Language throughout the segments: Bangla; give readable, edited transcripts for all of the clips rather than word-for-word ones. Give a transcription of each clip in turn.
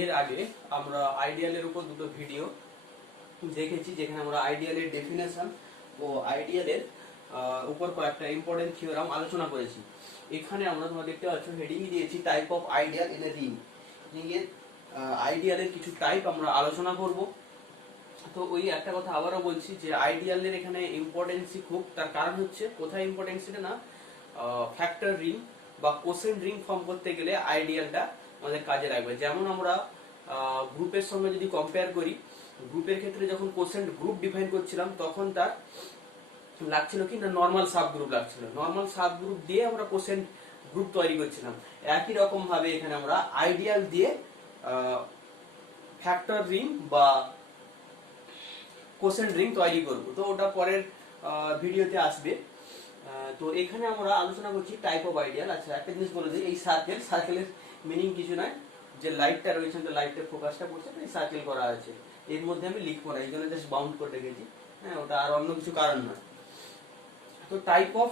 এর আগে আমরা আইডিয়ালের উপর দুটো ভিডিও দেখেছি, যেখানে আমরা আইডিয়ালের ডেফিনেশন ও আইডিয়ালের উপর কয়েকটা ইম্পর্টেন্ট থিওরাম আলোচনা করেছি। এখানে আমরা তোমরা দেখতে পাচ্ছ হেডিং দিয়েছি type of ideal in a ring. রিংয়ের আইডিয়ালের কিছু টাইপ আমরা আলোচনা করব। তো ওই একটা কথা আবারও বলছি যে আইডিয়ালের এখানে ইম্পর্টেন্সই খুব, তার কারণ হচ্ছে কোথায় ইম্পর্টেন্স এটা না, ফ্যাক্টর রিং বা কোসেন্ট রিং ফর্ম করতে গেলে আইডিয়ালটা আমাদের কাজে লাগবে। যেমন আমরা গ্রুপের সঙ্গে যদি কম্পেয়ার করি, গ্রুপের ক্ষেত্রে যখন কোসেন্ট গ্রুপ ডিফাইন করছিলাম তখন তার লাগছিল কি না নর্মাল সাব গ্রুপ লাগছিল, নর্মাল সাব গ্রুপ দিয়ে আমরা কোসেন্ট গ্রুপ তৈরি করছিলাম। একই রকম ভাবে এখানে আমরা আইডিয়াল দিয়ে ফ্যাক্টর রিং বা কোসেন্ট রিং তৈরি করব। তো ওটা পরের ভিডিওতে আসবে। তো এখানে আমরা আলোচনা করছি টাইপ অফ আইডিয়াল। আচ্ছা, একটা জিনিস বলে দিই, এই সার্কেলের মিনিং কিছু নয়, যে লাইটটা রয়েছে তো লাইটের ফোকাসটা পড়ছে, এই সার্কেল করা আছে, এর মধ্যে আমি লিখবো না, এই জন্য জাস্ট বাউন্ড করে রেখেছি। হ্যাঁ, ওটা আর অন্য কিছু কারণ নয়। তো type of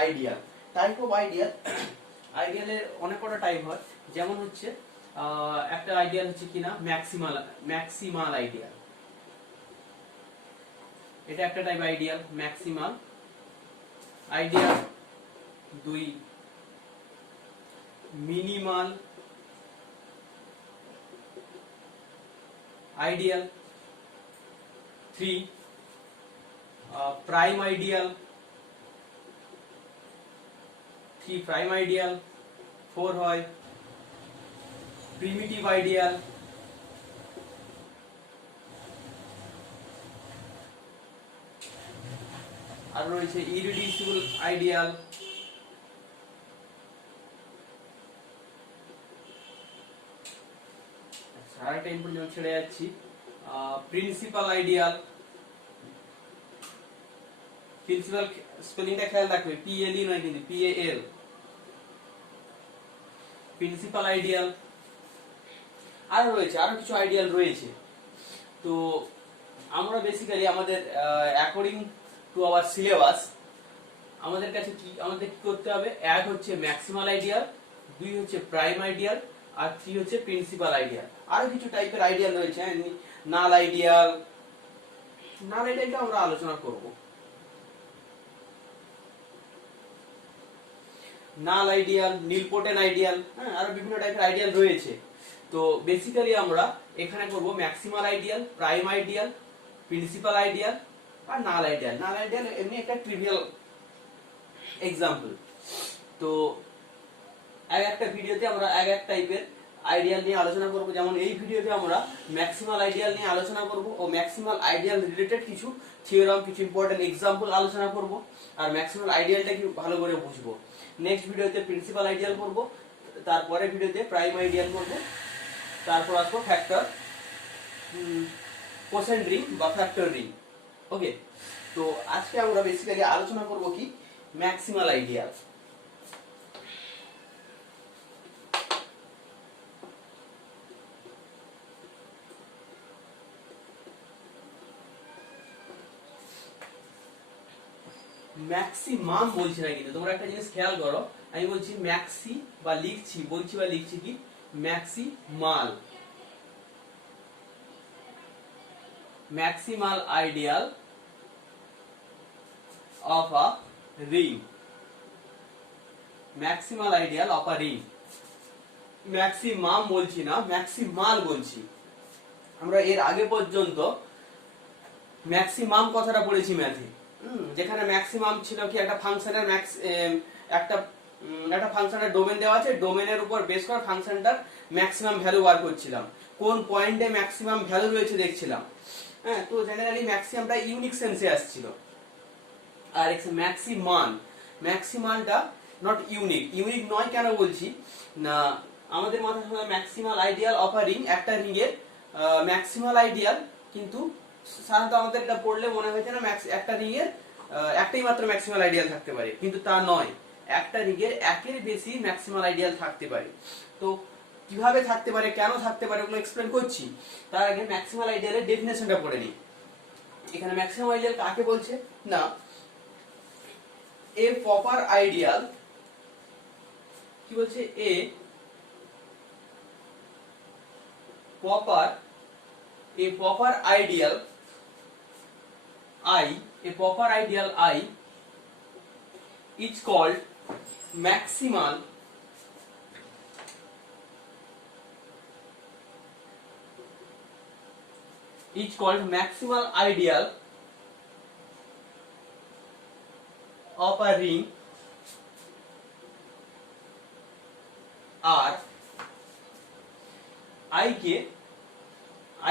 ideal, type of ideal, আইডিয়ালের অনেক কটা টাইপ হয়। যেমন হচ্ছে একটা আইডিয়াল হচ্ছে কিনা ম্যাক্সিমাল আইডিয়াল, এটা একটা টাইপ আইডিয়াল ম্যাক্সিমাল আইডিয়াল। দুই minimal ideal. 3 prime ideal. 3 prime ideal. 4 হয় প্রিমিটিভ আইডিয়াল। আর রয়েছে ইরিডিউসিবল আইডিয়াল। আরেকটা ইম্পর্টেন্ট ছেড়ে যাচ্ছি, প্রিন্সিপাল আইডিয়াল। প্রিন্সিপাল স্পেলিংটা খেয়াল রাখবে, PLE নয় কিন্তু PAL। Principal ideal. আর রয়েছে আরো কিছু আইডিয়াল রয়েছে। তো আমরা বেসিক্যালি আমাদের অ্যাকর্ডিং টু আওয়ার সিলেবাস আমাদের কি করতে হবে, এক হচ্ছে ম্যাক্সিমাল আইডিয়াল, 2 হচ্ছে প্রাইম আইডিয়াল, আর 3 হচ্ছে প্রিন্সিপাল আইডিয়াল। আরো কিছু টাইপের আইডিয়াল রয়েছে, নাল আইডিয়াল। নাল আইডিয়ালটা আমরা আলোচনা করব। নাল আইডিয়াল, নীলপোটেন আইডিয়াল, হ্যাঁ, আরো বিভিন্ন টাইপের আইডিয়াল রয়েছে। তো বেসিক্যালি আমরা এখানে করব maximal ideal, prime ideal, principal ideal আর নাল আইডিয়াল। নাল আইডিয়াল এমনি একটা ট্রিভিয়াল এক্সাম্পল। তো একটা ভিডিওতে আমরা এক টাইপের আইডিয়াল নিয়ে আলোচনা করব। যেমন এই ভিডিওতে আমরা ম্যাক্সিমাল আইডিয়াল নিয়ে আলোচনা করব ও ম্যাক্সিমাল আইডিয়াল রিলেটেড কিছু থিওরাম, কিছু ইম্পর্টেন্ট এক্সাম্পল আলোচনা করব, আর ম্যাক্সিমাল আইডিয়ালটা কি ভালো করে বুঝবো। নেক্সট ভিডিওতে প্রিন্সিপাল আইডিয়াল করব, তারপরে ভিডিওতে প্রাইম আইডিয়াল করব, তারপর আসবো ফ্যাক্টর কোসেন্ট রিং বা ফ্যাক্টর রিং। ওকে, তো আজকে আমরা বেসিক্যালি আলোচনা করব কি ম্যাক্সিমাল আইডিয়াল। ম্যাক্সিমাম বলছি না, কিন্তু তোমরা একটা জিনিস খেয়াল করো, আমি বলছি ম্যাক্সি বা লিখছি কি maximal, maximal ideal of a ring, maximal ideal of a ring. Maximum বলছি না, ম্যাক্সিমাল বলছি। আমরা এর আগে পর্যন্ত ম্যাক্সিমাম কথাটা পড়েছি ম্যাথে, যেখানে ম্যাক্সিমাম ছিল কি একটা ফাংশনের একটা ফাংশনের ডোমেন দেওয়া আছে, ডোমেনের উপর বেস করে ফাংশনটার ম্যাক্সিমাম ভ্যালু বার করছিলাম, কোন পয়েন্টে ম্যাক্সিমাম ভ্যালু রয়েছে দেখছিলাম। হ্যাঁ, তো জেনারেলি ম্যাক্সিমামটা ইউনিক সেন্সে আসছিল। আর ম্যাক্সিমালটা নট ইউনিক নয়। কেন বলছি না, আমাদের মাথায় হয় maximal ideal of a ring, একটা রিং এর ম্যাক্সিমাল আইডিয়াল, কিন্তু সাধারণত আমাদের এটা পড়লে মনে হয়েছে না একটা রিং এর একটাই মাত্র ম্যাক্সিমাল আইডিয়াল থাকতে পারে, কিন্তু তা নয়, একটা রিং এর একের বেশি ম্যাক্সিমাল আইডিয়াল থাকতে পারে। তো কিভাবে থাকতে পারে, কেন থাকতে পারে, ওগুলো এক্সপ্লেন করছি। তার আগে ম্যাক্সিমাল আইডিয়ালের ডেফিনেশনটা পড়ে নিই। এখানে ম্যাক্সিমাম আইডিয়াল কাকে বলছে না, এ প্রপার আইডিয়াল, কি বলছে, এ proper ideal I is called maximal ideal of a ring R I K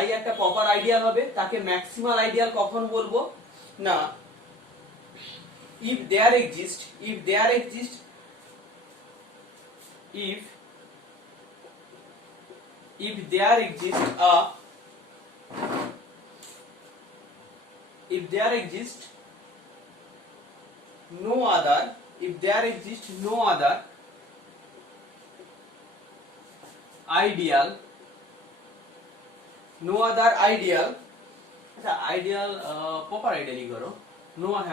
I একটা প্রপার আইডিয়াল হবে, তাকে ম্যাক্সিমাল আইডিয়াল কখন বলবো না, if there exists no other ideal আচ্ছা আইডিয়াল প্রপার আইডিয়ালই করো,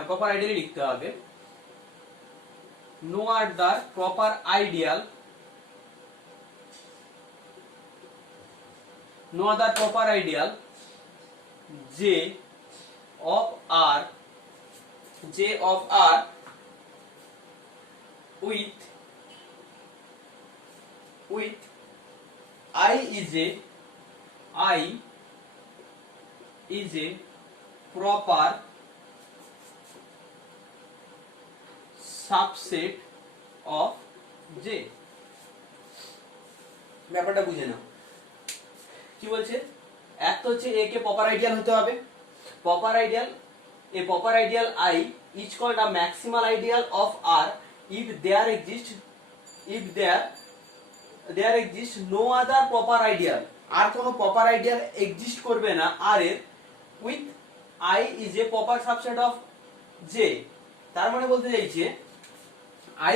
প্রপার আইডিয়ালই লিখতে হবে, no other proper ideal J of R with I is a proper subset of J। ব্যাপারটা বুঝে নাও কি বলছে, এক তো হচ্ছে A কে প্রপার আইডিয়াল হতে হবে, proper ideal I is called a maximal ideal of R if there exists no other proper ideal, আর কোনো প্রপার আইডিয়াল এক্সিস্ট করবে না R এর, with I is a proper subset of J। তার মানে বলতে চাইছে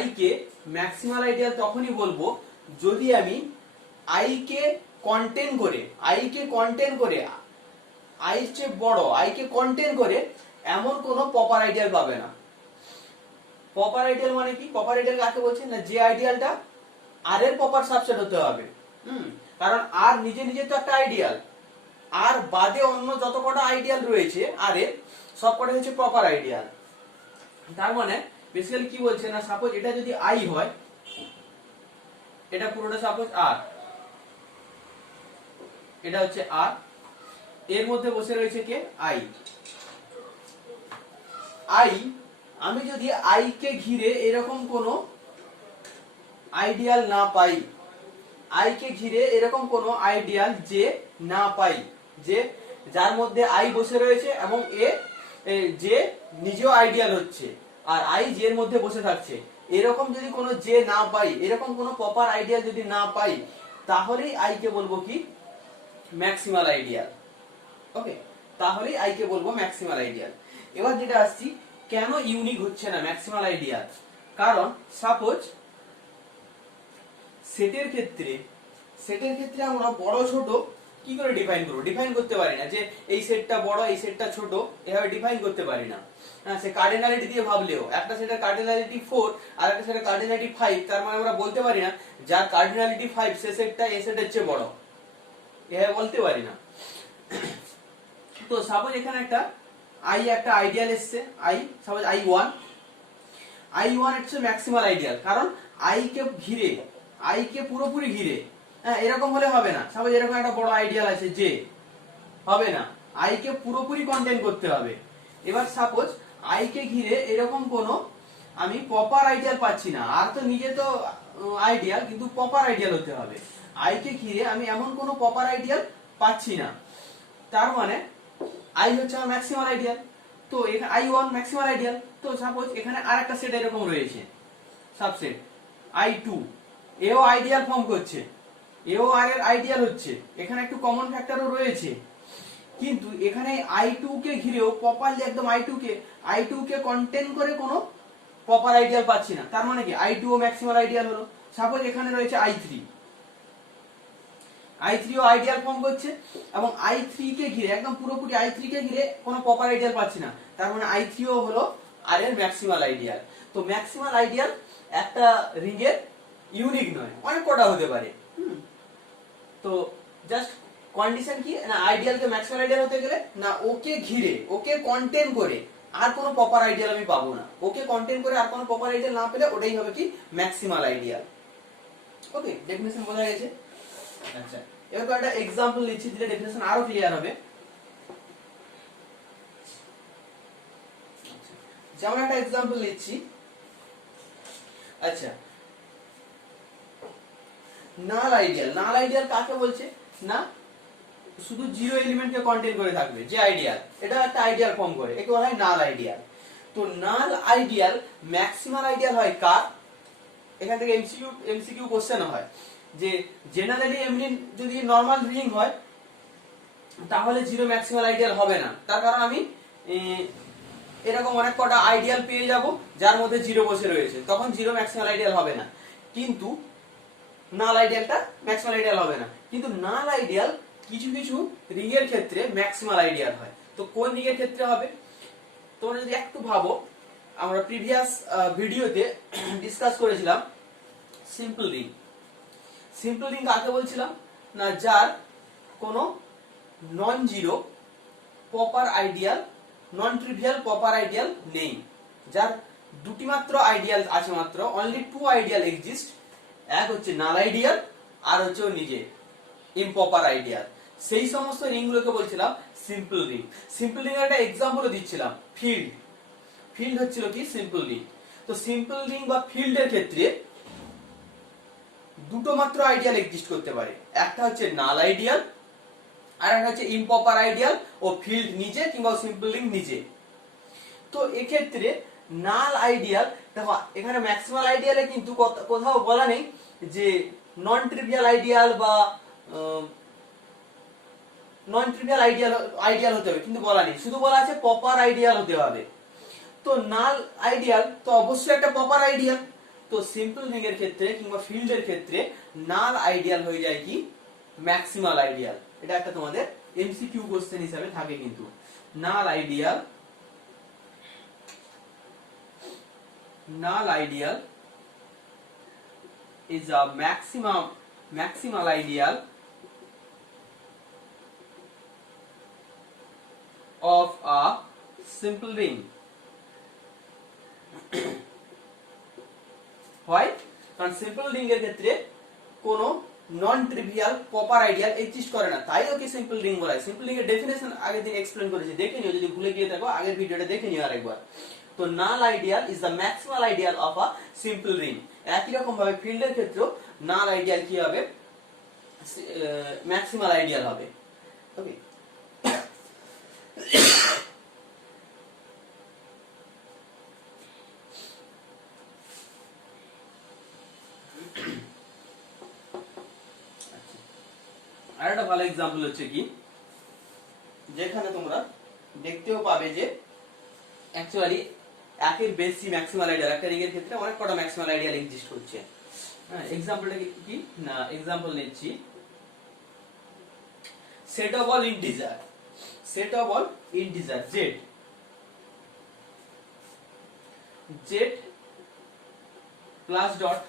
I কে ম্যাক্সিমাল আইডিয়াল তখনই বলবো যদি আমি I কে কন্টেন করে I এর চেয়ে বড় I কে কন্টেন করে এমন কোনো প্রপার আইডিয়াল পাবে না। প্রপার আইডিয়াল মানে কি, প্রপার আইডিয়াল কাকে বলছে না, যে আইডিয়ালটা আর এর প্রপার সাবসেট হতে হবে। কারণ আর নিজে তো একটা আইডিয়াল, আর বাদে অন্য যত কটা আইডিয়াল রয়েছে আর এর সব কটা হচ্ছে প্রপার আইডিয়াল। তার মানে বেসিক্যালি কি বলছে না, সাপোজ এটা যদি I হয়, এটা পুরোটা সাপোজ R, এটা হচ্ছে R, এর মধ্যে বসে রয়েছে কে I আমি যদি I কে ঘিরে এরকম কোনো আইডিয়াল না পাই, I কে ঘিরে এরকম কোনো আইডিয়াল যে না পাই, যে যার মধ্যে I বসে রয়েছে এবং যে নিজেও আইডিয়াল হচ্ছে আর I যে এর মধ্যে বসে থাকছে, এরকম যদি কোনো যে না পাই, এরকম কোনো প্রপার আইডিয়াল যদি না পাই, তাহলেই I কে বলবো কি ম্যাক্সিমাল আইডিয়াল। ওকে, তাহলেই I কে বলবো ম্যাক্সিমাল আইডিয়াল। এবার যেটা আসছি, কেন ইউনিক হচ্ছে না ম্যাক্সিমাল আইডিয়াল, কারণ সাপোজ সেটের ক্ষেত্রে আমরা বড় ছোট কি করে ডিফাইন করতে পারি না, যে এই সেটটা বড় এই সেটটা ছোট, এভাবে ডিফাইন করতে পারি না। হ্যাঁ, সে কার্ডিনালিটি দিয়ে ভাবলেও একটা সেটের কার্ডিনালিটি 4 আর একটা সেটের কার্ডিনালিটি 5, তার মানে আমরা বলতে পারি না যার কার্ডিনালিটি 5 সে সেটটা এই সেটের চেয়ে বড়, এভাবে বলতে পারি না। তো সাপোজ এখানে একটা আইডিয়াল এসছে, সাপোজ I1 হচ্ছে ম্যাক্সিমাল আইডিয়াল, কারণ I কে পুরোপুরি ঘিরে, হ্যাঁ এরকম হলে হবে না। সাপোজ এরকম একটা বড় আইডিয়াল আছে যে, হবে না, I কে পুরোপুরি কন্টেইন করতে হবে। এবার সাপোজ I কে ঘিরে এরকম কোনো আমি প্রপার আইডিয়াল পাচ্ছি না, আর তো নিজে তো আইডিয়াল কিন্তু প্রপার আইডিয়াল হতে হবে, I কে ঘিরে আমি এমন কোনো প্রপার আইডিয়াল পাচ্ছি না, তার মানে I হচ্ছে আমার ম্যাক্সিমাল আইডিয়াল। তো এখানে I1 ম্যাক্সিমাল আইডিয়াল, তো সাপোজ এখানে আরেকটা সেট এরকম রয়েছে সাবসেট I2, এও আইডিয়াল ফর্ম করছে, এও আর এর আইডিয়াল হচ্ছে, এখানে একটু কমন ফ্যাক্টরও রয়েছে, কিন্তু এখানে I2 কে ঘিরেও প্রপারলি একদম I2 কে কন্টেইন করে কোনো প্রপার আইডিয়াল পাচ্ছি না, তার মানে কি I2 ও ম্যাক্সিমাল আইডিয়াল হলো। সাপোজ এখানে রয়েছে I3 ও আইডিয়াল ফর্ম করছে এবং I3 কে ঘিরে একদম পুরোপুরি I3 কে ঘিরে কোনো প্রপার আইডিয়াল পাচ্ছি না, তার মানে I3 ও হলো আর এর ম্যাক্সিমাল আইডিয়াল। তো ম্যাক্সিমাল আইডিয়াল একটা রিং এর ইউনিক নয়, অনেক কটা হতে পারে। তো জাস্ট কন্ডিশন কি না, আইডিয়ালকে ম্যাক্সিমাল আইডিয়াল হতে গেলে না ওকে ঘিরে, ওকে কন্টেন করে আর কোনো প্রপার আইডিয়াল আমি পাবো না। ওকে কন্টেন করে আর কোনো প্রপার আইডিয়াল না পেলে ওটাই হবে কি ম্যাক্সিমাল আইডিয়াল। ওকে, ডেফিনেশন বোঝা গেছে। আচ্ছা, এবার একটা এক্সাম্পল নিচ্ছি, দিলে ডেফিনেশন আরো ক্লিয়ার হবে। যেমন একটা এক্সাম্পল নিচ্ছি। আচ্ছা, নাল আইডিয়াল, নাল আইডিয়াল কাকে বলছে না, শুধু জিরো এলিমেন্টকে কন্টেইন করে থাকবে যে আইডিয়াল, এটা একটা আইডিয়াল ফর্ম করে, একে বলা হয় নাল আইডিয়াল। তো নাল আইডিয়াল ম্যাক্সিমাল আইডিয়াল হয় কার, এখান থেকে এমসিকিউ কোশ্চেন হয় যে জেনারেলি এমনি যদি নরমাল রিং হয় তাহলে জিরো ম্যাক্সিমাল আইডিয়াল হবে না, তার কারণ আমি এরকম অনেক কটা আইডিয়াল পেয়ে যাব যার মধ্যে জিরো বসে রয়েছে, তখন জিরো ম্যাক্সিমাল আইডিয়াল হবে না। কিন্তু নাল আইডিয়ালটা ম্যাক্সিমাল আইডিয়াল হবে না। কিন্তু নাল আইডিয়াল কিছু কিছু রিং এর ক্ষেত্রে ম্যাক্সিমাল আইডিয়াল হয়। তো কোন রিং এর ক্ষেত্রে হবে, তোমরা যদি একটু ভাবো, আমরা প্রিভিয়াস ভিডিওতে ডিসকাস করেছিলাম সিম্পল রিং। সিম্পল রিং কাকে বলছিলাম না, যার কোনো non zero proper ideal, non trivial proper ideal নেই, যার দুটি মাত্র আইডিয়াল আছে, মাত্র অনলি টু আইডিয়াল এক্সিস্ট, এক হচ্ছে নাল আইডিয়াল আর হচ্ছে ও নিজে ইমপ্রপার আইডিয়াল। সেই সমস্ত রিং গুলোকে বলছিলাম সিম্পল রিং। সিম্পল রিং এর একটা এক্সাম্পল দিচ্ছিলাম, ফিল্ড। ফিল্ড হচ্ছিল কি সিম্পল রিং। তো সিম্পল রিং বা ফিল্ডের ক্ষেত্রে দুটো মাত্র আইডিয়াল এক্সিস্ট করতে পারে, একটা হচ্ছে নাল আইডিয়াল আর একটা হচ্ছে ইমপ্রপার আইডিয়াল ও ফিল্ড নিজে কিংবা সিম্পল রিং নিজে। তো এক্ষেত্রে নাল আইডিয়াল, দেখো এখানে ম্যাক্সিমাল আইডিয়ালে কিন্তু কোথাও বলা নেই যে নন ট্রিভিয়াল আইডিয়াল বা নন ট্রিভিয়াল আইডিয়াল হতে হবে, কিন্তু বলা নেই, শুধু বলা আছে প্রপার আইডিয়াল হতে হবে। তো নাল আইডিয়াল তো অবশ্যই একটা প্রপার আইডিয়াল। তো সিম্পল রিং এর ক্ষেত্রে কিংবা ফিল্ডের ক্ষেত্রে নাল আইডিয়াল হয়ে যায় কি ম্যাক্সিমাল আইডিয়াল। এটা একটা তোমাদের এমসিকিউ কোশ্চেন হিসাবে থাকে কিন্তু, নাল ideal, null ideal is a maximal ideal of a simple ring. Why? কারণ সিম্পল রিং এর ক্ষেত্রে কোনো non trivial proper ideal exist করে না, তাই ওকে সিম্পল রিং বলা হয়। সিম্পল রিং এর ডেফিনেশন আগের দিন এক্সপ্লেন করেছি, দেখে নিও, যদি ভুলে গিয়ে থাকো আগের ভিডিওটা দেখে নিও আরেকবার। তো null ideal is the maximal ideal of a simple ring. একই রকম ভাবে ফিল্ডের ক্ষেত্রেও নাল আইডিয়াল কি হবে, ম্যাক্সিমাল আইডিয়াল হবে। ওকে, আর একটা ভালো এক্সাম্পল হচ্ছে কি, যেখানে তোমরা দেখতেও পাবে যে অ্যাকচুয়ালি একের বেশি ম্যাক্সিমাল আইডিয়াল, একটা রিং এর ক্ষেত্রে অনেক কটা ম্যাক্সিমাল আইডিয়াল এক্সিস্ট করছে। হ্যাঁ, এক্সাম্পলটা কি না, এক্সাম্পল নিচ্ছি set of all integer, set of all integer Z, Z plus dot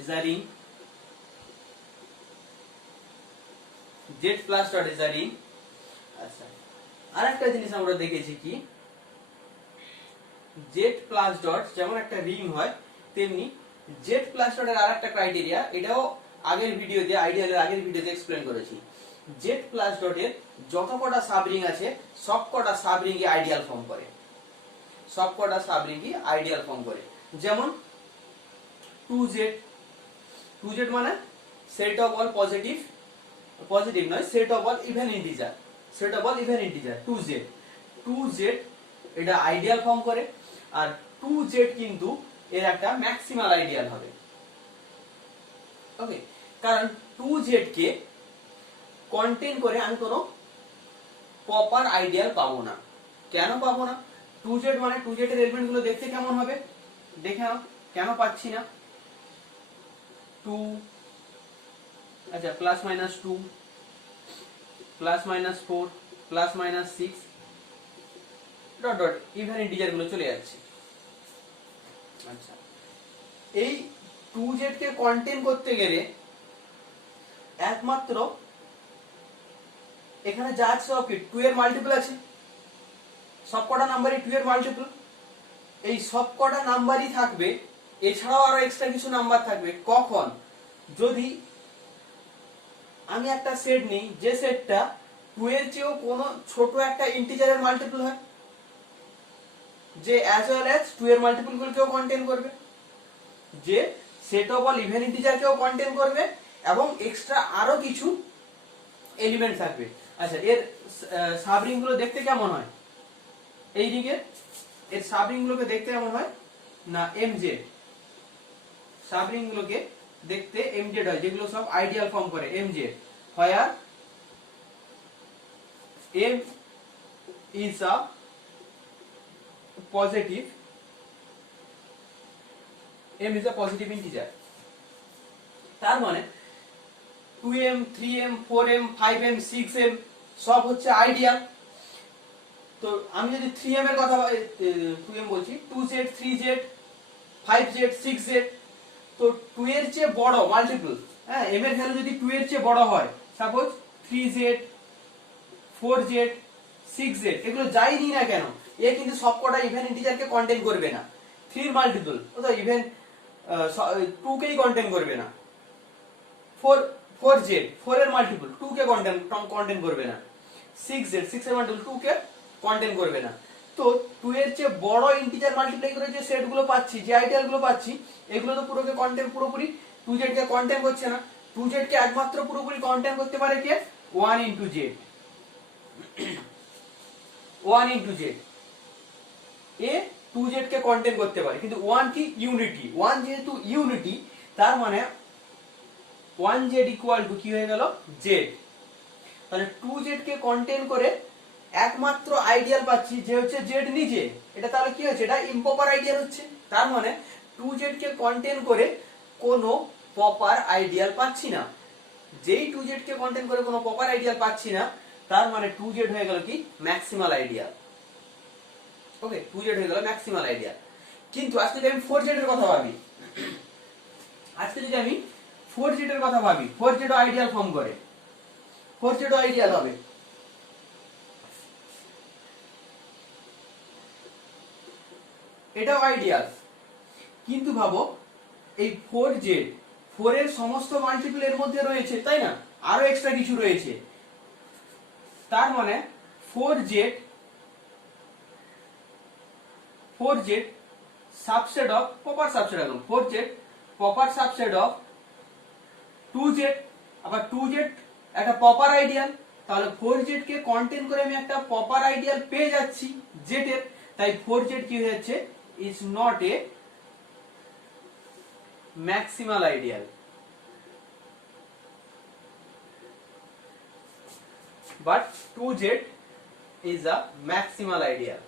is a ring, Z plus dot is a ring. আচ্ছা, আরেকটা জিনিস আমরা দেখেছি কি, জেড প্লাস ডট যেমন একটা রিং হয়, তেমনি জেড প্লাস ডটের আরেকটা ক্রাইটেরিয়া, এটাও আগের ভিডিওতে, আইডিয়ালের আগের ভিডিওতে এক্সপ্লেন করেছি। জেড প্লাস ডটের যত কটা সাব রিং আছে সব কটা সাব রিং আইডিয়াল ফর্ম করে, সব কটা সাব রিং আইডিয়াল ফর্ম করে। যেমন 2z, 2z মানে set of all positive, positive নয়, set of all even integer, set of all even integer 2z, 2z এটা আইডিয়াল ফর্ম করে। আর 2z কিন্তু এর একটা ম্যাক্সিমাল আইডিয়াল হবে। ওকে, কারণ 2z কে কন্টেইন করে আমি কোনো প্রপার আইডিয়াল পাবো না। কেন পাবো না? 2z মানে 2z এর এলিমেন্ট গুলো দেখতে কেমন হবে, দেখে নাও। কেন পাচ্ছি না? 2, আচ্ছা plus minus 2, plus minus 4, plus minus 6 dot dot even integer গুলো চলে যাচ্ছে। আচ্ছা, এই 2z কে কন্টেইন করতে গেলে একমাত্র এখানে যা আছে সব কি 2 এর মাল্টিপল আছে, সবকটা নাম্বারই 2 এর মাল্টিপল। এই সবকটা নাম্বারই থাকবে, এছাড়াও আরো এক্সট্রা কিছু নাম্বার থাকবে কখন, যদি আমি একটা সেট নিই যে সেটটা 2 এর চেয়েও কোনো ছোট একটা ইন্টিজারের মাল্টিপল হয়, যে অ্যাজ ওয়েল অ্যাজ 2 এর মাল্টিপল গুলোকেও কন্টেইন করবে, যে সেট অফ অল ইভেন ইন্টিজারকেও কন্টেইন করবে, এবং এক্সট্রা আরো কিছু এলিমেন্ট থাকবে। আচ্ছা, এর সাবরিং গুলো দেখতে কেমন হয়, এই দিকে এর সাবরিং গুলোকে দেখতে কেমন হয় না এমজেড, সাবরিং গুলোকে দেখতে এমজেড হয়, যেগুলো সব আইডিয়াল ফর্ম করে MZ, where M is a positive, m is a positive integer। তার মানে 2m 3m 4m 5m 6m সব হচ্ছে আইডিয়াল। তো আমি যদি 3m এর কথা 2m বলছি, 2z 3z 5z 6z, তো 2 এর চেয়ে বড় মাল্টিপল, হ্যাঁ m এর ভ্যালু যদি 2 এর চেয়ে বড় হয়, সাপোজ 3z 4z 6z, এগুলো যাই নিই না কেন এ কিন্তু সবকটা ইভেন ইন্টিজারকে কন্টেইন করবে না। 3 এর মাল্টিপল অর্থাৎ ইভেন 2 কেই কন্টেইন করবে না। 4z 4 এর মাল্টিপল 2 কে কন্টেইন করবে না। 6z 6 এর মাল্টিপল 2 কে কন্টেইন করবে না। তো 2 এর চেয়ে বড় ইন্টিজার মাল্টিপ্লাই করে যে সেটগুলো পাচ্ছি, যে আইডিয়াল গুলো পাচ্ছি, এগুলো তো পুরোপুরি 2z কে কন্টেইন করছে না। 2z কে একমাত্র পুরোপুরি কন্টেইন করতে পারে কে, 1 into z 1 into z, এ 2z কে কন্টেইন করতে পারে, কিন্তু 1 কি ইউনিটি, 1 যেহেতু ইউনিটি, তার মানে 1z ইকুয়াল টু কি হয়ে গেল z। তাহলে 2z কে কন্টেইন করে একমাত্র আইডিয়াল পাচ্ছি যে হচ্ছে z নিজে, এটা তাহলে কি হচ্ছে, এটা ইম্প্রপার আইডিয়াল হচ্ছে। তার মানে 2z কে কন্টেইন করে কোনো প্রপার আইডিয়াল পাচ্ছি না। যেই 2z কে কন্টেইন করে কোনো প্রপার আইডিয়াল পাচ্ছি না, তার মানে 2z হয়ে গেল কি ম্যাক্সিমাল আইডিয়াল। ওকে, 2z হয়ে গেল ম্যাক্সিমাল আইডিয়াল। কিন্তু আজকে যদি আমি 4z এর কথা ভাবি, 4z ও আইডিয়াল ফর্ম করে, 4z ও আইডিয়াল হবে, এটাও আইডিয়াল। কিন্তু ভাবো এই 4z 4 এর সমস্ত মাল্টিপল এর মধ্যে রয়েছে, তাই না, আরো এক্সট্রা কিছু রয়েছে। তার মানে 4z subset of proper subset, এখন 4z proper subset of 2z, আবার 2z একটা প্রপার আইডিয়াল, তাহলে 4z কে কন্টেইন করে আমি একটা প্রপার আইডিয়াল পেয়ে যাচ্ছি z এর, তাই 4z কি হয়ে যাচ্ছে, is not a maximal ideal, but 2z is a maximal ideal।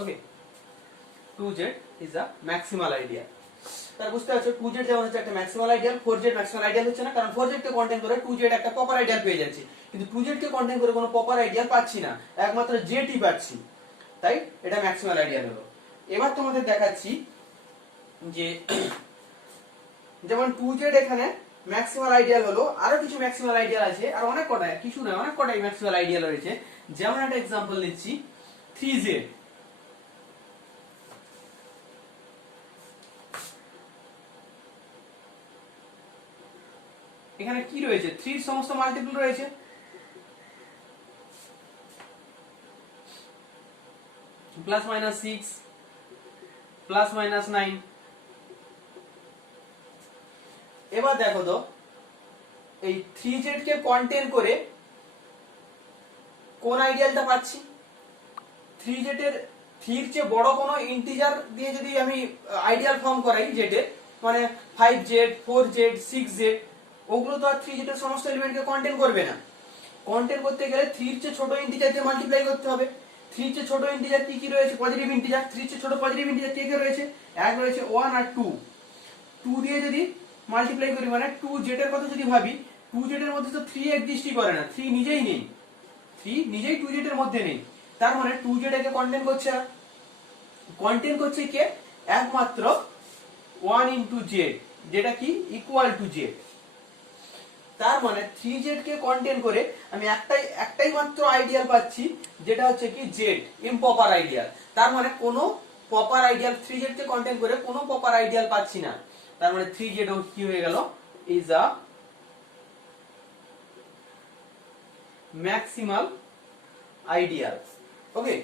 Okay, 2z is a maximal ideal। তার বুঝতে পারছো 2z যেমন হচ্ছে একটা maximal ideal, 4z maximal ideal হচ্ছে না, কারণ 4z কে কন্টেইন করে 2z একটা প্রপার আইডিয়াল পেয়ে যাচ্ছি, কিন্তু 2z কে কন্টেইন করে কোনো প্রপার আইডিয়াল পাচ্ছি না, একমাত্র z ই পাচ্ছি, তাই এটা ম্যাক্সিমাল আইডিয়াল হলো। এবার তোমাদের দেখাচ্ছি যে যেমন 2z এখানে ম্যাক্সিমাল আইডিয়াল হলো, আরো কিছু ম্যাক্সিমাল আইডিয়াল আছে, আর অনেক কটা, কিছু না অনেক কটাই ম্যাক্সিমাল আইডিয়াল রয়েছে। যেমন একটা एग्जांपल নিচ্ছি 3z, এখানে কি রয়েছে, 3 এর সমস্ত মাল্টিপল রয়েছে, প্লাস মাইনাস 6 প্লাস মাইনাস 9। এবার দেখো তো এই 3z কে কন্টেইন করে কোন আইডিয়ালটা পাচ্ছি, 3z এর 3 এর চেয়ে বড় কোনো ইন্টিজার দিয়ে যদি আমি আইডিয়াল ফর্ম করাই z এর, মানে 5z 4z 6z, ওগুলো তো আর 3z এর সমস্ত এলিমেন্টকে কন্টেইন করবে না। কন্টেইন করতে গেলে 3 এর চেয়ে ছোট ইন্টিজার দিয়ে মাল্টিপ্লাই করতে হবে। 3 এর চেয়ে ছোট ইন্টিজার কি কি রয়েছে, পজিটিভ ইন্টিজার। 3 এর চেয়ে ছোট পজিটিভ ইন্টিজার কে কে রয়েছে, এক রয়েছে 1 আর 2। 2 দিয়ে যদি মাল্টিপ্লাই করি, মানে 2z এর কথা যদি ভাবি, 2z এর মধ্যে তো 3 এক্সিস্টই করে না, 3 নিজেই নেই, 3 নিজেই 2z এর মধ্যে নেই। তার মানে 2z একে কন্টেইন করছে না, কন্টেইন করছে কে, একমাত্র 1 into z, যেটা কি ইকুয়াল টু z। তার মানে 3z কে কন্টেন করে আমি একটাই মাত্র আইডিয়াল পাচ্ছি, যেটা হচ্ছে কি জেড, ইমপ্রপার আইডিয়াল। তার মানে কোনো প্রপার আইডিয়াল 3z কে কন্টেন করে কোনো প্রপার আইডিয়াল পাচ্ছি না। তার মানে 3z কি হয়ে গেল, ইজ আ ম্যাক্সিমাল আইডিয়াল। ওকে,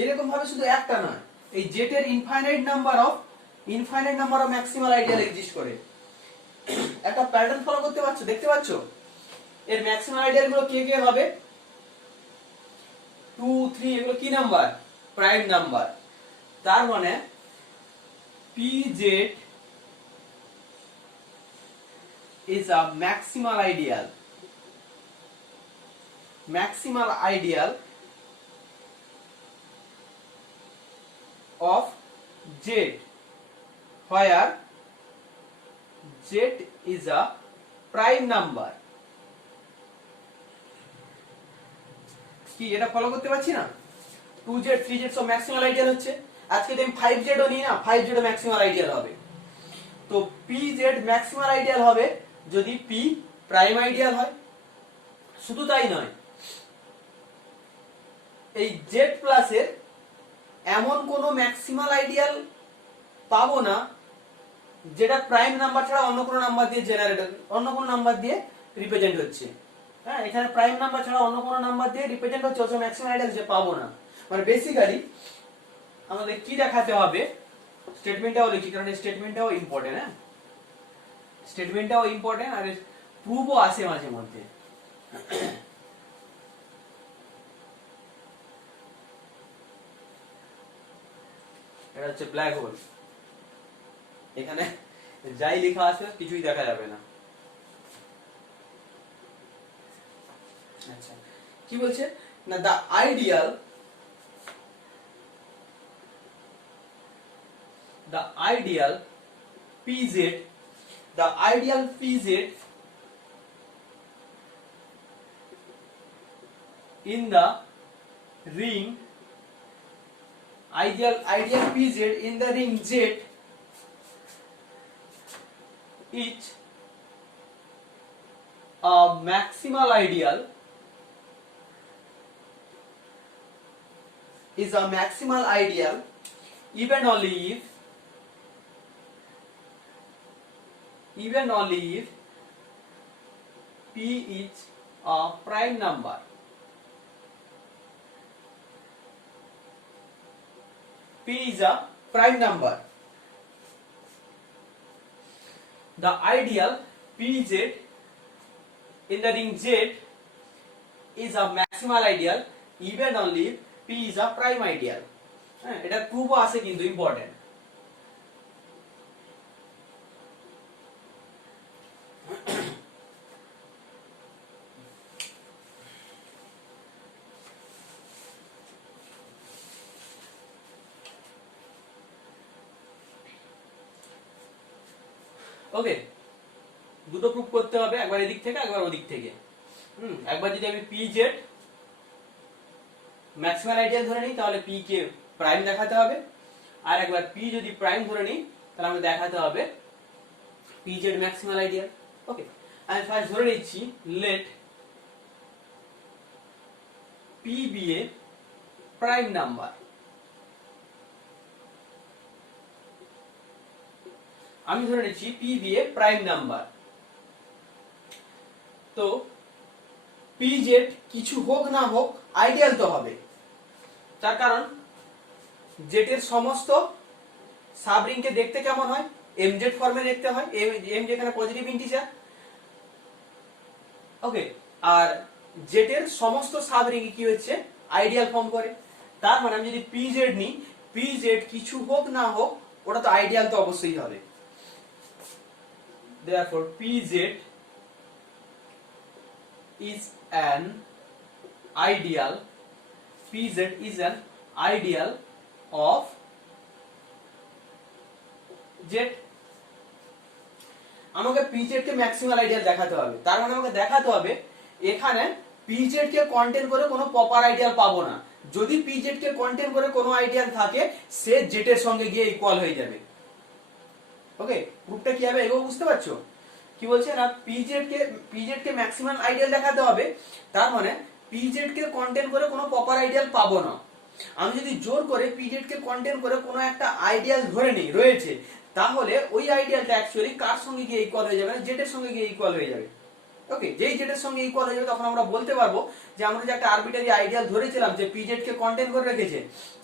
এরকম ভাবে শুধু একটা নয়, এই জেড এর infinite number of maximal ideal exist করে। একটা প্যাটার্ন ফলো করতে পারছো, দেখতে পাচ্ছ? এর ম্যাক্সিমাম আইডিয়াল গুলো কে কে হবে, 2 3, এগুলো কি নাম্বার, প্রাইম নাম্বার। তার মানে pz is a maximal ideal of z, where z is a prime number। কি এটা ফলো করতে পারছি না? 2z 3z সব ম্যাক্সিমাল আইডিয়াল হচ্ছে। আজকে যদি আমি 5z ও নিই না, 5z ও ম্যাক্সিমাল আইডিয়াল হবে। তো pz ম্যাক্সিমাল আইডিয়াল হবে যদি p প্রাইম আইডিয়াল হয়। শুধু তাই নয়, এই z প্লাস এর এমন কোনো ম্যাক্সিমাল আইডিয়াল পাবো না যেটা প্রাইম নাম্বার ছাড়া অন্য কোনো নাম্বার দিয়ে অন্য কোনো নাম্বার দিয়ে রিপ্রেজেন্ট হচ্ছে। হ্যাঁ, এখানে প্রাইম নাম্বার ছাড়া অন্য কোনো নাম্বার দিয়ে রিপ্রেজেন্ট হচ্ছে, অথচ ম্যাক্সিমাম আইডিয়াল যে পাবো না। মানে বেসিক্যালি আমাদের কি দেখাতে হবে, স্টেটমেন্টটাও লিখি, কারণ স্টেটমেন্টটাও ইম্পর্টেন্ট। হ্যাঁ, স্টেটমেন্টটাও ইম্পর্টেন্ট, আর প্রুফও আসে মাঝে মধ্যে। এটা হচ্ছে ব্ল্যাক হোল, এখানে যাই লেখা আছে কিছুই দেখা যাবে না। আচ্ছা, কি বলছে না, the ideal pz in the ring, ideal pz in the ring z is a maximal ideal even only if p is a prime number। p is a prime number। The ideal pz in the ring z is a maximal ideal even only if p is a prime ideal। হ্যাঁ, এটা প্রুফও আছে কিন্তু ইম্পর্টেন্ট। ওকে, দুটো প্রুফ করতে হবে, একবার এদিক থেকে একবার ওদিক থেকে। একবার যদি আমি pz ম্যাক্সিমাল আইডিয়াল ধরে নিই তাহলে p কে প্রাইম দেখাতে হবে, আর একবার p যদি প্রাইম ধরে নিই তাহলে আমাকে দেখাতে হবে pz ম্যাক্সিমাল আইডিয়াল। ওকে, আমি ফার্স্ট ধরে নিচ্ছি let p be a prime number. আমি ধরে নিচ্ছি p be a prime number. তো pz কিছু হোক না হোক আইডিয়াল তো হবে, তার কারণ z এর সমস্ত সাবরিংকে দেখতে কেমন হয়, mz ফর্মে দেখতে হয়, m যেখানে পজিটিভ ইন্টিজার। ওকে, আর z এর সমস্ত সাবরিং কি হচ্ছে, আইডিয়াল ফর্ম করে। তার মানে আমি যদি pz নিই, pz কিছু হোক না হোক ওটা তো আইডিয়াল তো অবশ্যই হবে। Therefore pz is an ideal of z। আমাকে pz কে ম্যাক্সিমাল আইডিয়াল দেখাতে হবে, তার মানে আমাকে দেখাতে হবে এখানে pz কে কন্টেন করে কোনো প্রপার আইডিয়াল পাবো না। যদি pz কে কন্টেন করে কোনো আইডিয়াল থাকে, সে z এর সঙ্গে গিয়ে ইকুয়াল হয়ে যাবে। ওকে, প্রুফটা কি হবে এগো বুঝতে পারছো? কি বলছে না পিজেড কে ম্যাক্সিমাম আইডিয়াল দেখাতে হবে, তার মানে পিজেড কে কন্টেন্ট করে কোনো প্রপার আইডিয়াল পাবো না। আমি যদি জোর করে পিজেড কে কন্টেন্ট করে কোনো একটা আইডিয়াল ধরে নিই রয়েছে, তাহলে ওই আইডিয়ালটা অ্যাকচুয়ালি কার সঙ্গে গিয়ে ইকুয়াল হয়ে যাবে না, জেড এর সঙ্গে গিয়ে ইকুয়াল হয়ে যাবে। ওকে, যেই জেড এর সঙ্গে ইকুয়াল হয়ে যাবে তখন আমরা বলতে পারবো যে আমরা যে একটা আরবিটারি আইডিয়াল ধরেছিলাম যে পিজেড কে কন্টেন্ট করে রেখেছে,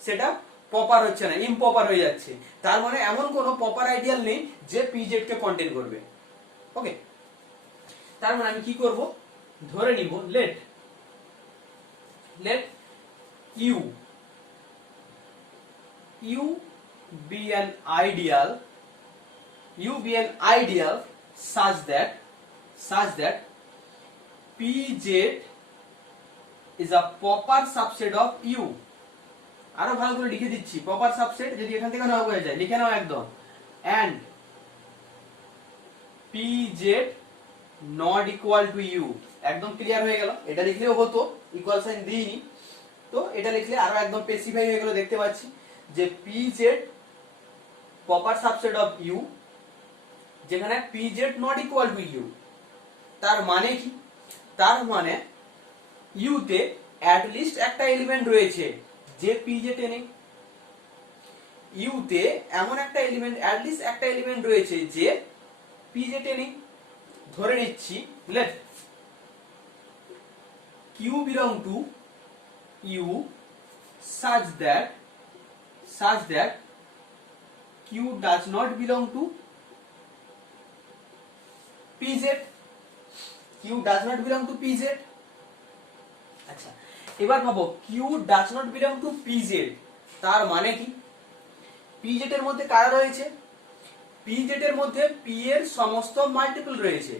সেটা প্রপার হচ্ছে না, ইমপ্রপার হয়ে যাচ্ছে। তার মানে এমন কোনো প্রপার আইডিয়াল নেই যে পিজেড কে কন্টেন্ট করবে। ওকে, তার মানে আমি কি করব, ধরে নিব let U be an ideal such that pz is a proper subset of u। আরো ভালো করে লিখে দিচ্ছি, প্রপার সাবসেট যদি এখান থেকে নাও হয়ে যায়, লিখে নাও একদম, and pz not equal to u। একদম ক্লিয়ার হয়ে গেল, এটা লিখলেও হতো, ইকুয়াল সাইন দিইনি তো এটা লিখলে আরো একদম স্পেসিফাই হয়ে গেল। দেখতে পাচ্ছি যে pz proper subset of u, যেখানে pz not equal to u। তার মানে কি, তার মানে u তে অ্যাট লিস্ট একটা এলিমেন্ট রয়েছে যে pz এ নেই। u তে এমন একটা এলিমেন্ট, অ্যাট লিস্ট একটা এলিমেন্ট রয়েছে যে pz এ নেই। ধরে নিচ্ছি late q belong to u such that q does not belong to pz। q does not belong to pz। আচ্ছা, এবার ভাবো q does not belong to pz, তার মানে কি, pz এর মধ্যে কারা রয়েছে, pz এর মধ্যে p এর সমস্ত মাল্টিপল রয়েছে,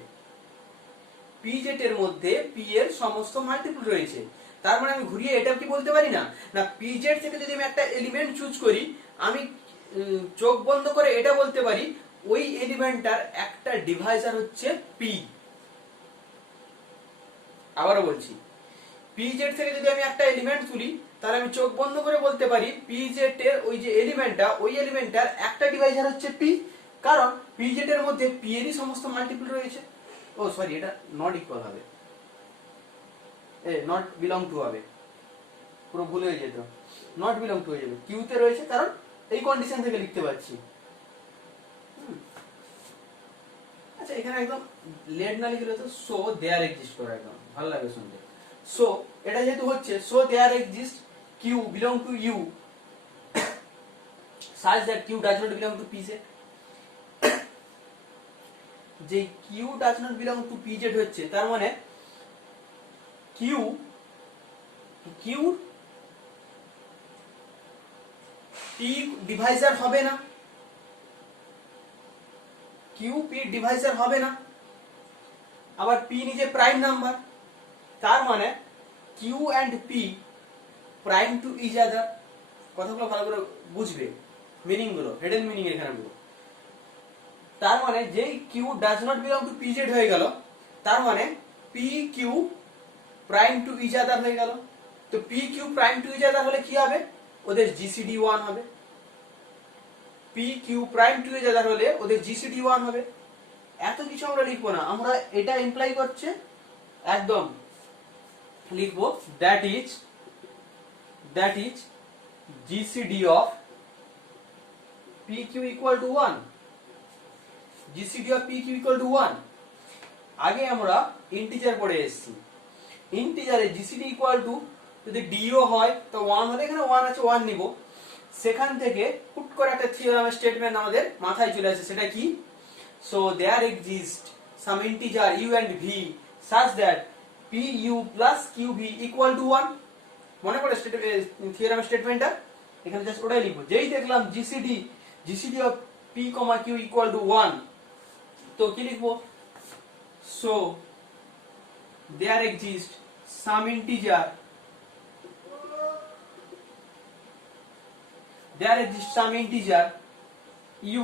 pz এর মধ্যে p এর সমস্ত মাল্টিপল রয়েছে। তার মানে আমি ঘুরিয়ে এটা কি বলতে পারি না, না pz থেকে যদি আমি একটা এলিমেন্ট চুজ করি, আমি চোখ বন্ধ করে এটা বলতে পারি ওই এলিমেন্টটার একটা ডিভাইজার হচ্ছে p। আবারও বলছি, pz থেকে যদি আমি একটা এলিমেন্ট তুলি, তাহলে আমি চোখ বন্ধ করে বলতে পারি pz এর ওই যে এলিমেন্টটা, ওই এলিমেন্টটার একটা ডিভাইজার হচ্ছে p, কারণ pz এর মধ্যে p এরই সমস্ত মাল্টিপল রয়েছে। ও সরি, এটা নট ইকুয়াল হবে, নট বিলং টু হবে, পুরো ভুল হয়ে যেত, নট বিলং টু হয়ে যাবে, কিউ তে রয়েছে কারণ এই কন্ডিশন থেকে লিখতে পারছি। আচ্ছা, এখানে একদম লেট না লিখলে তো সো দেয়ার এক্সিস্ট করে, একদম ভালো লাগে শুনতে। সো এটা যেহেতু হচ্ছে so there exist q belong to U such that q does not belong to pz। যে q does not belong to pz হচ্ছে, তার মানে q p ডিভাইজার হবে না, q p ডিভাইজার হবে না। আবার p নিজে প্রাইম নাম্বার, তার মানে q and p prime to each other. কথাগুলো ভালো করে বুঝবে, মিনিং গুলো, হিডেন মিনিং এখানে গুলো। তার মানে যেই q does not belong to pz হয়ে গেল, তার মানে p q prime to each other হয়ে গেল। তো p q prime to each other হলে কি হবে, ওদের জিসিডি 1 হবে। p q prime to each other হলে ওদের জিসিডি 1 হবে। এত কিছু আমরা লিখবো না, আমরা এটা ইমপ্লাই করছে একদম লিখবো that is GCD of pq equal to 1। GCD of pq equal to 1। আগে আমরা ইন্টিজার পড়ে এসেছি, ইন্টিজারে জিসিডি ইকুয়াল টু যদি ডিও হয় তো 1 হলে, এখানে 1 আছে 1 নিব। সেখান থেকে পুট করে একটা থিওরামের স্টেটমেন্ট আমাদের মাথায় চলে আসে, সেটা কি, so there exist some integer u and v such that pu plus qv equal to 1। মনে পড়ে থিওরামের স্টেটমেন্টটা, এখানে জাস্ট ওটাই লিখবো। যেই দেখলাম GCD of p, q equal to 1, তো কি লিখবো, so there exists some integer u।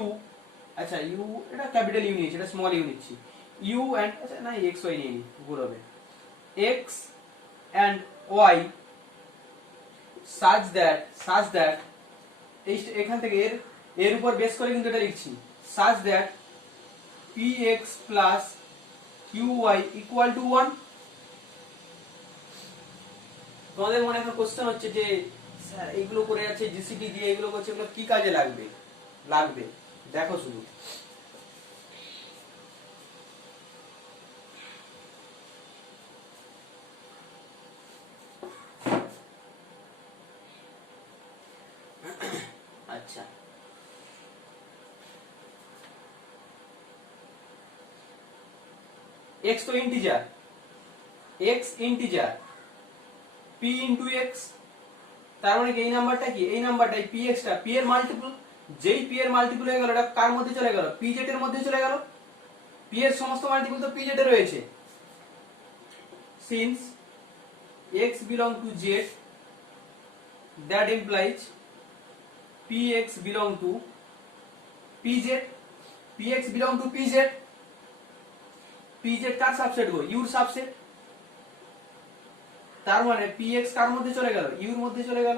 আচ্ছা u এটা ক্যাপিটাল ইউ নিয়েছি, এটা স্মল ইউ নিচ্ছি, u and আচ্ছা না x y নিয়ে নি, ভুল হবে, x and y such that এখান থেকে এর উপর বেস করে কিন্তু এটা লিখছি, such that px plus qy equal to 1। তোমাদের মনে একটা কোশ্চেন হচ্ছে যে স্যার এগুলো করে আছে জিসিটি দিয়ে এগুলো করছে, এগুলো কি কাজে লাগবে? লাগবে, দেখো শুধু। আচ্ছা, x তো integer, x integer, p into x, তার মানে কি এই নাম্বারটা কি, এই নাম্বারটাই px টা p এর মাল্টিপল, যেই p এর মাল্টিপল হয়ে গেল এটা কার মধ্যে চলে গেল, pz এর মধ্যে চলে গেল। p এর সমস্ত মাল্টিপল তো pz এ রয়েছে। since x belong to z, that implies px belong to pz, px belong to pz, pz car subset go, u এর সাবসেট। তার মানে px কার মধ্যে চলে গেল, u এর মধ্যে চলে গেল।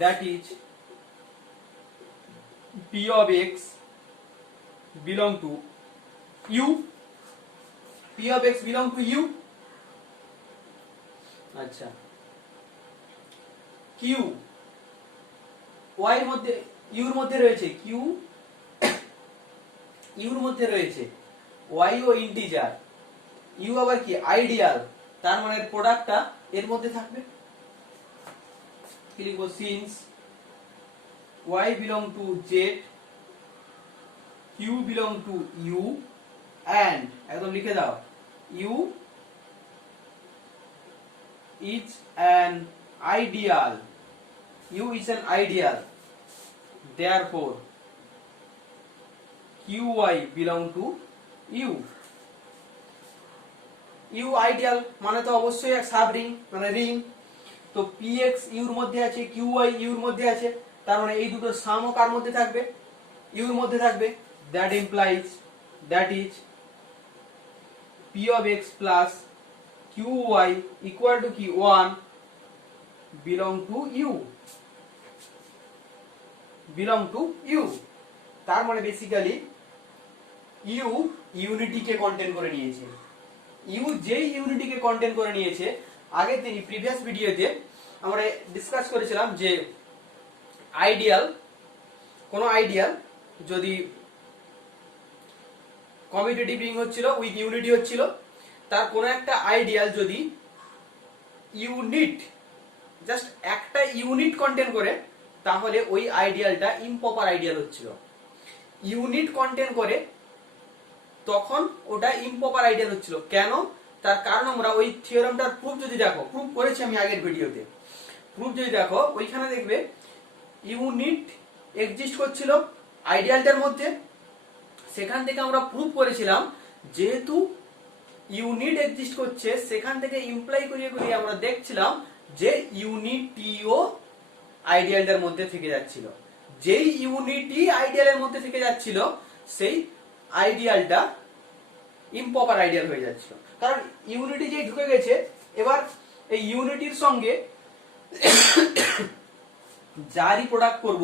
that is p of x belong to u, p of x belong to u। আচ্ছা, q y এর মধ্যে u এর মধ্যে রয়েছে, q u এর মধ্যে রয়েছে, y ও ইন্টিজার, u আবার কি আইডিয়াল, তার মানে প্রোডাক্টটা এর মধ্যে থাকবে। কি লিখব, since y belong to z, q belong to u and একদম লিখে দাও u is an ideal, u is an ideal, therefore qy belong to u। u ideal মানে তো অবশ্যই এক সাব রিং মানে রিং, তো px u এর মধ্যে আছে, qy u এর মধ্যে আছে, তার মানে এই দুটো সামও কার মধ্যে থাকবে, u এর মধ্যে থাকবে। that implies that is p of x plus qy equal to কি 1 belong to u, belong to u। তার মানে বেসিক্যালি u ইউনিটিকে কন্টেইন করে নিয়েছে, u যেই ইউনিটিকে কন্টেইন করে নিয়েছে। আগে তিনি প্রিভিয়াস ভিডিওতে আমরা ডিসকাস করেছিলাম যে আইডিয়াল, কোন আইডিয়াল যদি কমিউটেটিভ রিং হচ্ছিল উইথ ইউনিটি হচ্ছিল, তার কোন একটা আইডিয়াল যদি ইউনিট জাস্ট একটা ইউনিট কন্টেইন করে, তাহলে ওই আইডিয়ালটা ইমপ্রপার আইডিয়াল হচ্ছিল। ইউনিট কন্টেইন করে তখন ওটা ইমপ্রপার আইডিয়াল হচ্ছিল। কেন? তার কারণ আমরা ওই থিওরেমটার প্রুফ যদি দেখো, প্রুফ করেছি আমি আগের ভিডিওতে, প্রুফ যদি দেখো ওইখানে দেখবে ইউনিট এক্সিস্ট করছিল আইডিয়ালটার মধ্যে। সেখান থেকে আমরা প্রুফ করেছিলাম যেহেতু ইউনিট এক্সিস্ট করছে, সেখান থেকে ইমপ্লাই করিয়ে করিয়ে আমরা দেখছিলাম যে ইউনিটিও আইডিয়ালটার মধ্যে থেকে যাচ্ছিল। যেই ইউনিটি আইডিয়ালের মধ্যে থেকে যাচ্ছিল সেই আইডিয়ালটা ইমপ্রপার আইডিয়াল হয়ে যাচ্ছিল, কারণ ইউনিটি যেই ঢুকে গেছে, এবার এই ইউনিটির সঙ্গে যারই প্রোডাক্ট করব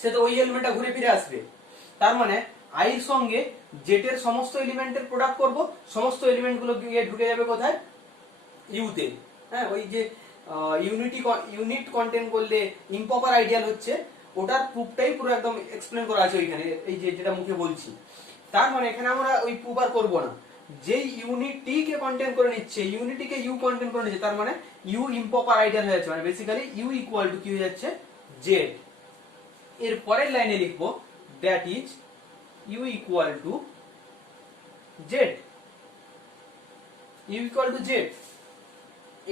সে তো ওই এলিমেন্টটা ঘুরে ফিরে আসবে। তার মানে আই এর সঙ্গে জেড এর সমস্ত এলিমেন্টের প্রোডাক্ট করব, সমস্ত এলিমেন্ট গুলো গিয়ে ঢুকে যাবে কোথায়, ইউতে। হ্যাঁ, ওই যে ইউনিট কন্টেইন করলে ইমপ্রপার আইডিয়াল হচ্ছে, ওটার প্রুফটাই পুরো একদম এক্সপ্লেন করা আছে ওইখানে, এই যে যেটা মুখে বলছি। তার মানে এখানে আমরা ওই প্রুফ আর করবো না, যে ইউনিটিকে কন্টেইন করে নিচ্ছে, ইউনিটিকে ইউ কন্টেইন করে নিচ্ছে, তার মানে ইউ ইমপ্রপার আইডিয়াল হয়ে যাচ্ছে, মানে বেসিক্যালি ইউ ইকুয়াল টু কি হয়ে যাচ্ছে, জেড। এর পরের লাইনে লিখবো that is U equal to Z, U equal to Z.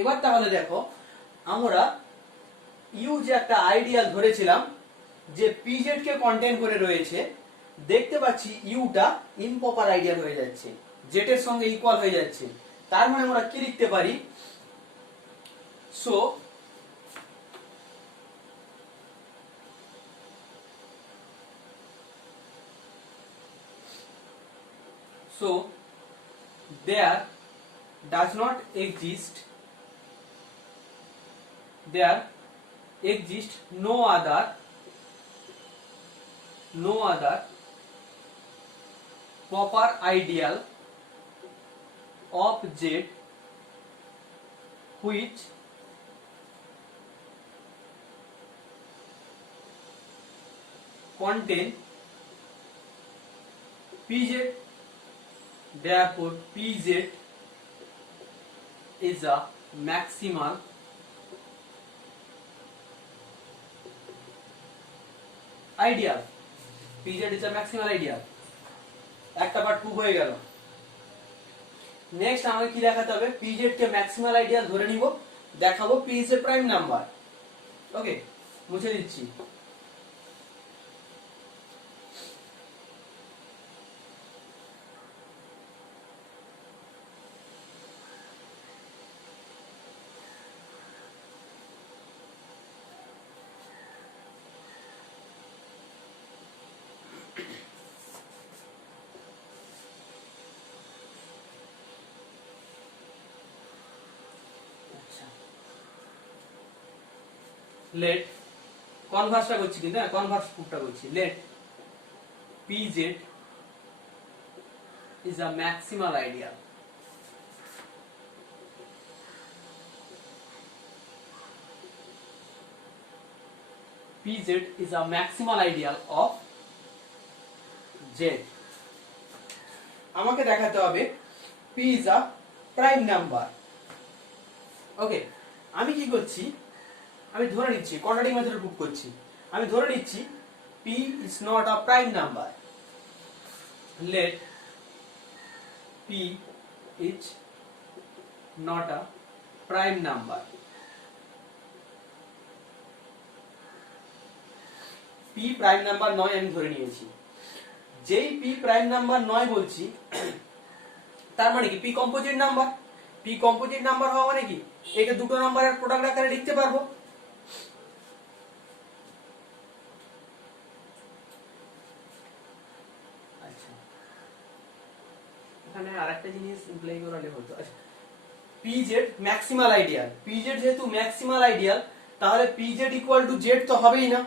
এবার তাহলে দেখো আমরা ইউ যে একটা আইডিয়াল ধরেছিলাম যে পিজেড কে কন্টেইন করে রয়েছে, দেখতে পাচ্ছি ইউটা ইমপ্রপার আইডিয়াল হয়ে যাচ্ছে, জেড এর সঙ্গে ইকুয়াল হয়ে যাচ্ছে। তার মানে আমরা কি লিখতে পারি, so there does not exist, there exists no other proper ideal of Z which contain Pz. Therefore Pz is a maximal ideal. Pz is a maximal ideal. একটা পার্ট প্রুভ হয়ে গেল। নেক্সট আমাকে কি দেখাতে হবে, Pz কে ম্যাক্সিমাল আইডিয়াল ধরে নিব, দেখাবো P is a prime number. Okay, মুছে দিচ্ছি। লেট কনভার্সটা করছি, কিন্তু হ্যাঁ কনভার্স প্রুফটা করছি। Let Pz is a maximal ideal. Pz is a maximal ideal of Z. আমাকে দেখাতে হবে P is a prime number. ওকে, আমি কি করছি, আমি ধরে নিচ্ছি, কোয়াড্রেটিক মেথডে প্রুফ করছি, আমি ধরে নিচ্ছি P is not a prime number. Let P is not a prime number. P prime number নয় আমি ধরে নিয়েছি। যেই P প্রাইম নাম্বার নয় বলছি, তার মানে কি P composite number. P composite number হওয়া মানে কি একে দুটো নাম্বারের প্রোডাক্ট আকারে লিখতে পারবো। আচ্ছা, এখানে আরেকটা জিনিস ইমপ্লাই করালে হতো। আচ্ছা, Pz ম্যাক্সিমাল আইডিয়াল। Pz যেহেতু ম্যাক্সিমাল আইডিয়াল, তাহলে Pz ইকুয়াল টু Z তো হবেই না।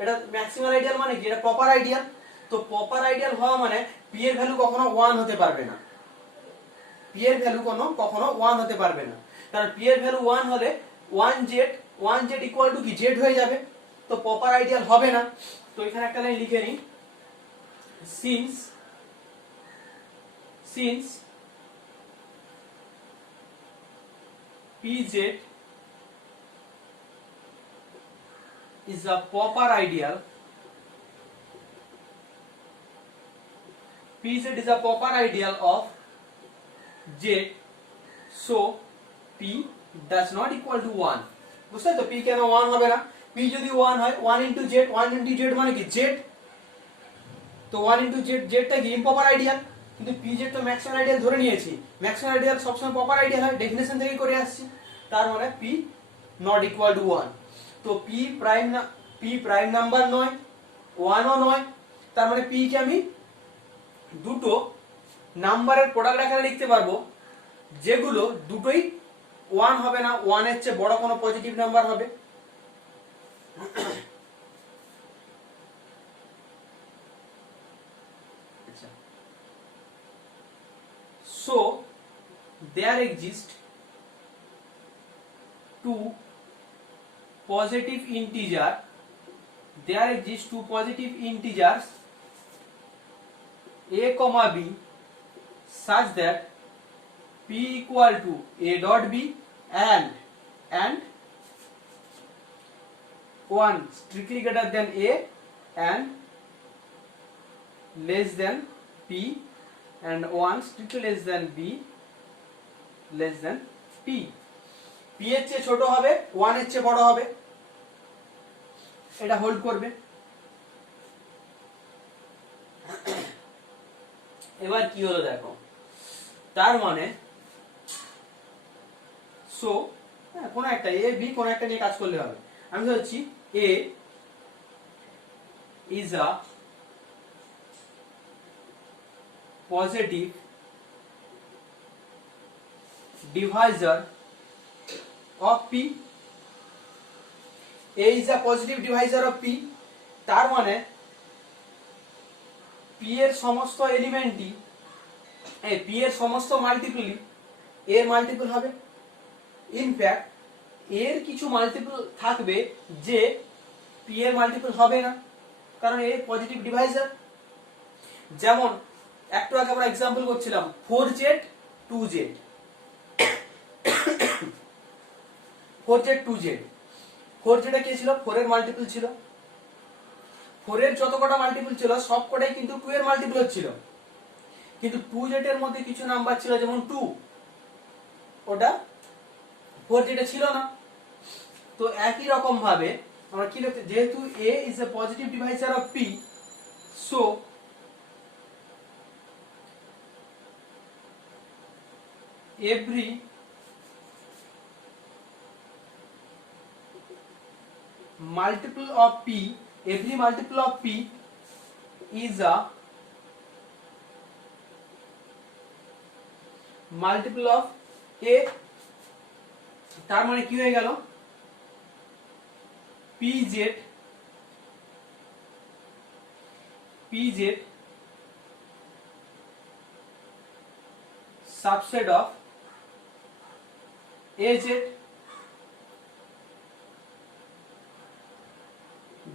এটা ম্যাক্সিমাল আইডিয়াল মানে কি, এটা প্রপার আইডিয়াল। তো প্রপার আইডিয়াল হওয়া মানে P এর ভ্যালু কখনো 1 হতে পারবে না। P এর ভ্যালু কখনো 1 হতে পারবে না, কারণ P এর ভ্যালু 1 হলে 1z ইকুয়াল টু কি Z হয়ে যাবে, তো প্রপার আইডিয়াল হবে না। তো এখানে একটা লাইন লিখে নিই, since Pz is a proper ideal, Pz is a proper ideal of Z, so P does not equal to 1. বুঝতে তো P কেন 1 হবে না? P যদি 1 হয় 1 into Z, 1 into Z মানে কি Z, তো 1 into Z, Z টা কি ইম্প্রপার আইডিয়াল, কিন্তু Pz তো ম্যাক্সিমাম আইডিয়াল ধরে নিয়েছি। ম্যাক্সিমাম আইডিয়াল সবসময় প্রপার আইডিয়াল হয়, ডেফিনেশন থেকে করে আসছি। তার মানে P not equal to 1। তো P প্রাইম নাম্বার নয়, 1 ও নয়, তার মানে P কে আমি দুটো নাম্বারের প্রোডাক্ট আকারে লিখতে পারবো, যেগুলো দুটোই 1 হবে না, 1 এর চেয়ে বড় কোনো পজিটিভ নাম্বার হবে। So there exist two positive integers a comma b such that P equal to a dot b and 1 strictly greater than a and less than p and 1 strictly less than b less than p. p এর চেয়ে ছোট হবে, 1 এর চেয়ে বড় হবে, এটা হোল্ড করবে। এবার কি হলো দেখো, তার মানে সো কোন একটা a b কোন একটা নিয়ে কাজ করলে হবে। আমি ধরছি a is a positive divisor of P. A is a positive divisor of P, তার মানে পি এর সমস্ত এলিমেন্টই পি এর সমস্ত মাল্টিপলই এর মাল্টিপল হবে। ইনফ্যাক্ট এর কিছু মাল্টিপল থাকবে যে পি এর মাল্টিপল হবে না, কারণ এ পজিটিভ ডিভাইজার। যেমন একটু আগে আমরা এক্সাম্পল করছিলাম 4z 2z 4z 2z 4z এ কি ছিল? 4 এর মাল্টিপল ছিল। 4 এর যত কটা মাল্টিপল ছিল সব কটাই কিন্তু 2 এর মাল্টিপল হচ্ছিল, কিন্তু 2z এর মধ্যে কিছু নাম্বার ছিল যেমন 2, ওটা 4z এ ছিল না। তো একই রকম ভাবে আমরা কি লিখতে, যেহেতু a is a positive divisor of p, so every multiple of p is a multiple of a। তার মানে কি হয়ে গেল? pz subset of az,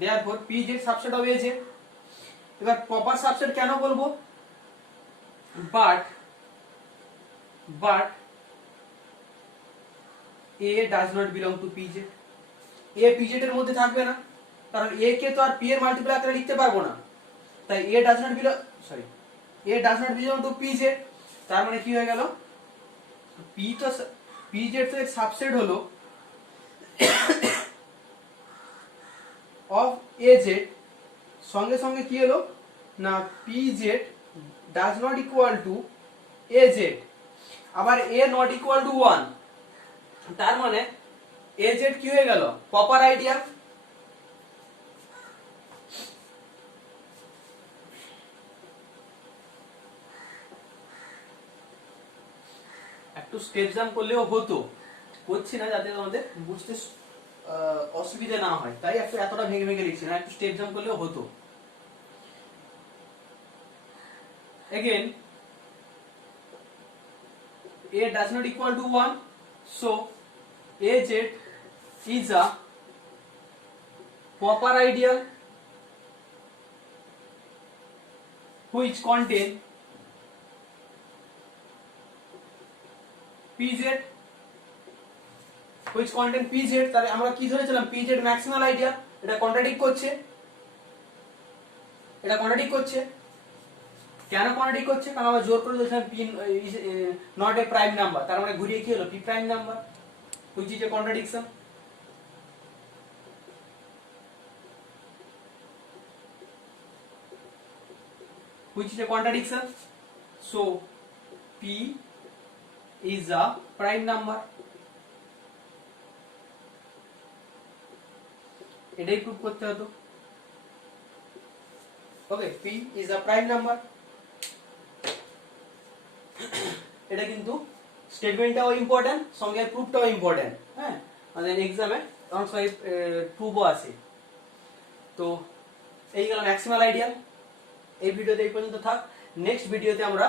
therefore pz subset of az। এবার প্রপার সাবসেট কেন বলবো? But a does not belong to pz। a pz এর মধ্যে থাকবে না, কারণ a কে তো আর p এর মাল্টিপল আকারে লিখতে পারবো না, তাই a does not belong to pz। তার মানে কি হয়ে গেল? pz তো এক সাবসেট হলো of az, সঙ্গে সঙ্গে কি হলো না pz does not equal to az, আবার a not equal to 1, তার মানে az কি হয়ে গেল? Proper idea. একটু স্টেপ জাম্প করলেও হতো, করছি না যাতে তোমাদের বুঝতে অসুবিধা না হয়, তাই একটু এতটা ভেঙে ভেঙে লিখছি না, একটু স্টেপ জাম্প করলেও হতো। Again, a does not equal to 1, so az is a proper ideal which contain pz, তাহলে আমরা কি ধরেছিলাম? pz maximal ideal. এটা কন্ট্রাডিক্ট করছে, কেন কন্ট্রাডিক্ট করছে? কারণ আমরা জোর করে দিয়েছিলাম p not a prime number, তার মানে ঘুরিয়ে কি হলো? p prime number, which is a contradiction। So p is a prime number, এটাই প্রুভ করতে হতো। ওকে, p is a prime number। এটা কিন্তু স্টেটমেন্টটাও ইম্পর্টেন্ট, সঙ্গে প্রুফটাও ইম্পর্টেন্ট। হ্যাঁ, আমাদের এক্সামে অনেক সময় প্রুফও আছে। তো এই গেল ম্যাক্সিমাল আইডিয়াল। এই ভিডিওতে এই পর্যন্ত থাক। নেক্সট ভিডিওতে আমরা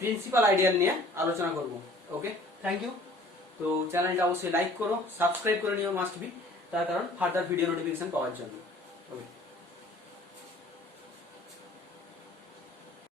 প্রিন্সিপাল আইডিয়াল নিয়ে আলোচনা করব। ওকে, থ্যাংক ইউ। তো চ্যানেলটা অবশ্যই লাইক করো, সাবস্ক্রাইব করে নিও মাস্ট বি, তার কারণ ফার্দার ভিডিও নোটিফিকেশন পাওয়ার জন্য।